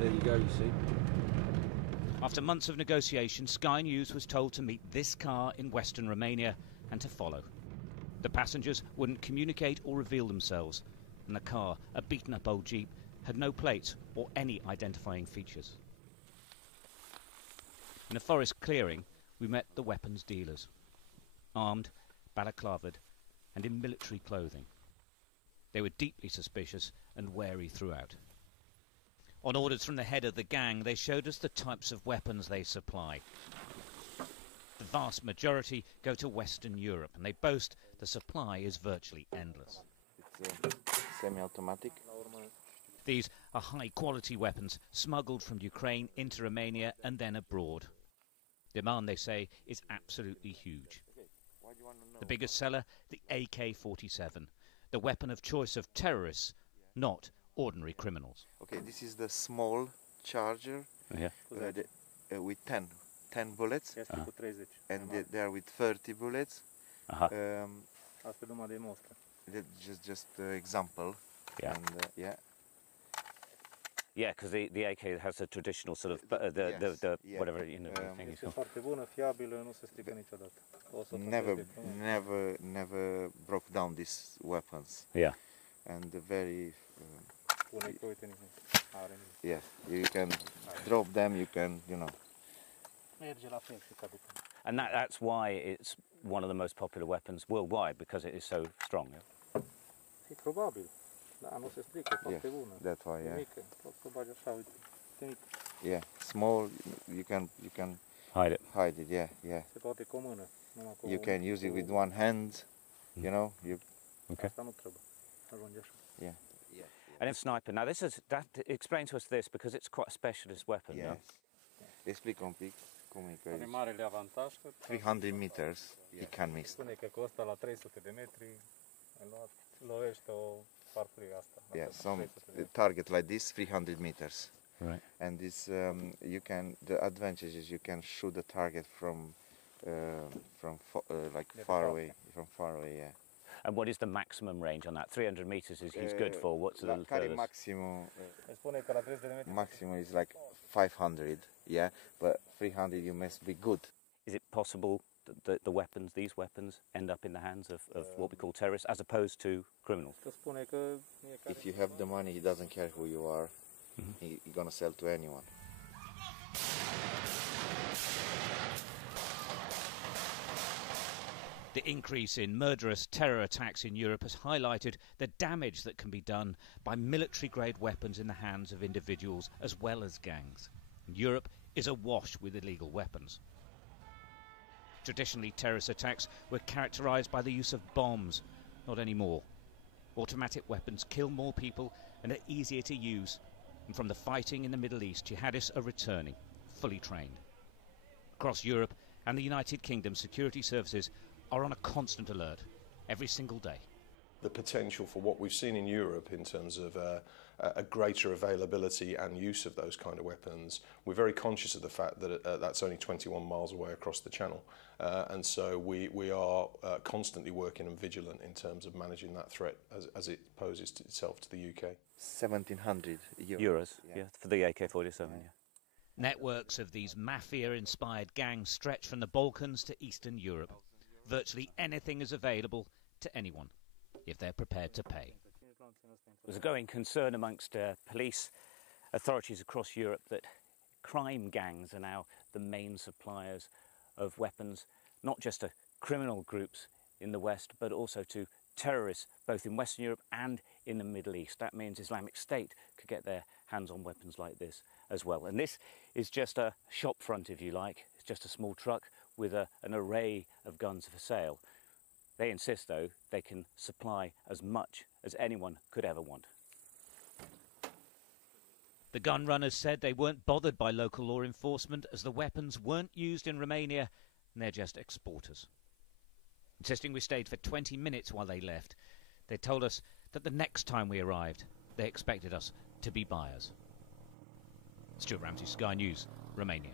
There you go, you see. After months of negotiation, Sky News was told to meet this car in western Romania and to follow. The passengers wouldn't communicate or reveal themselves, and the car, a beaten-up old Jeep, had no plates or any identifying features. In a forest clearing, we met the weapons dealers, armed, balaclavaed, and in military clothing. They were deeply suspicious and wary throughout. On orders from the head of the gang, they showed us the types of weapons they supply. The vast majority go to Western Europe, and they boast the supply is virtually endless. It's semi-automatic. These are high-quality weapons smuggled from Ukraine into Romania and then abroad. Demand, they say, is absolutely huge. The biggest seller, the AK-47, the weapon of choice of terrorists, not ordinary criminals. Okay, this is the small charger with 10 bullets, and they are with 30 bullets. Just example. Yeah. And, Yeah, because the AK has a traditional sort of whatever, you know, thing. Never broke down these weapons. Yeah. And very yeah, you can drop them, you can, you know. And that's why it's one of the most popular weapons worldwide, because it is so strong. Yeah, that's why, yeah. Yeah, small, you can hide it. Hide it, yeah. You can use it with one hand, you know. Okay. Yeah. And in sniper, now explain to us this, because it's quite a specialist weapon. Yes. Explic un pic cum e că 300 meters, you can miss. Yeah, some target like this, 300 meters. Right. And this, the advantage is you can shoot the target from far away, yeah. And what is the maximum range on that? 300 meters is good for. What's the furthest? Maximum is like 500, yeah, but 300 you must be good. Is it possible that these weapons, end up in the hands of what we call terrorists, as opposed to criminals? If you have the money, he doesn't care who you are. He's gonna sell to anyone. The increase in murderous terror attacks in Europe has highlighted the damage that can be done by military-grade weapons in the hands of individuals as well as gangs. And Europe is awash with illegal weapons. Traditionally, terrorist attacks were characterized by the use of bombs. Not anymore. Automatic weapons kill more people and are easier to use. And from the fighting in the Middle East, jihadists are returning, fully trained. Across Europe and the United Kingdom, security services are on a constant alert every single day. The potential for what we've seen in Europe in terms of a greater availability and use of those kind of weapons, we're very conscious of the fact that that's only 21 miles away across the channel. And so we are constantly working and vigilant in terms of managing that threat as it poses itself to the UK. 1,700 euros, yeah, for the AK-47, yeah. Networks of these mafia-inspired gangs stretch from the Balkans to Eastern Europe. Virtually anything is available to anyone, if they're prepared to pay. There's a growing concern amongst police authorities across Europe that crime gangs are now the main suppliers of weapons, not just to criminal groups in the West, but also to terrorists, both in Western Europe and in the Middle East. That means Islamic State could get their hands on weapons like this as well. And this is just a shop front, if you like. It's just a small truck with an array of guns for sale. They insist, though, they can supply as much as anyone could ever want. The gun runners said they weren't bothered by local law enforcement as the weapons weren't used in Romania and they're just exporters. Insisting we stayed for 20 minutes while they left, they told us that the next time we arrived, they expected us to be buyers. Stuart Ramsey, Sky News, Romania.